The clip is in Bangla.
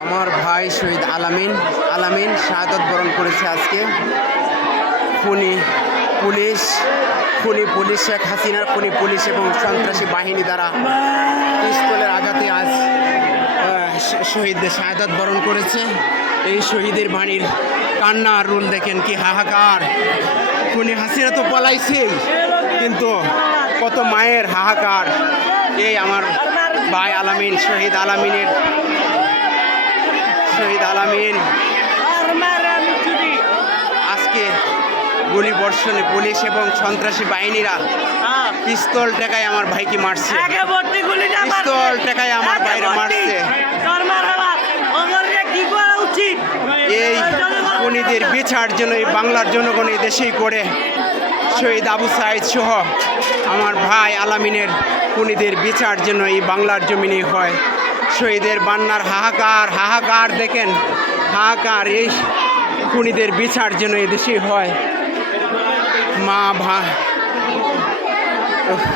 আমার ভাই শহীদ আলামিন শাহাদত বরণ করেছে আজকে। খুনি পুলিশ শেখ হাসিনার খুনি পুলিশ এবং সন্ত্রাসী বাহিনী দ্বারা পিস্তলের আঘাতে আজ শহীদদের শাহাদত বরণ করেছে। এই শহীদের বাণীর কান্না আর রুল দেখেন, কি হাহাকার। খুনি হাসিনা তো পলাইছেই, কিন্তু কত মায়ের হাহাকার। এই আমার ভাই আলামিন, শহীদ আলামিন আজকে গুলি বর্ষণে পুলিশ এবং সন্ত্রাসী বাহিনীরা পিস্তল টেকায় আমার ভাইকে মারছে। পিস্তল টেকায় আমার ভাইরা মারছে। এই খুনিদের বিচার জন্য এই বাংলার জনগণ এই দেশেই করে। শহীদ আবু সাইদ সহ আমার ভাই আলামিনের খুনিদের বিচার জন্য এই বাংলার জমিনে হয়। শহীদের বান্নার হাহাকার দেখেন, হাহাকার। এই খুনিদের বিচার জন্য এই দেশেই হয়। মা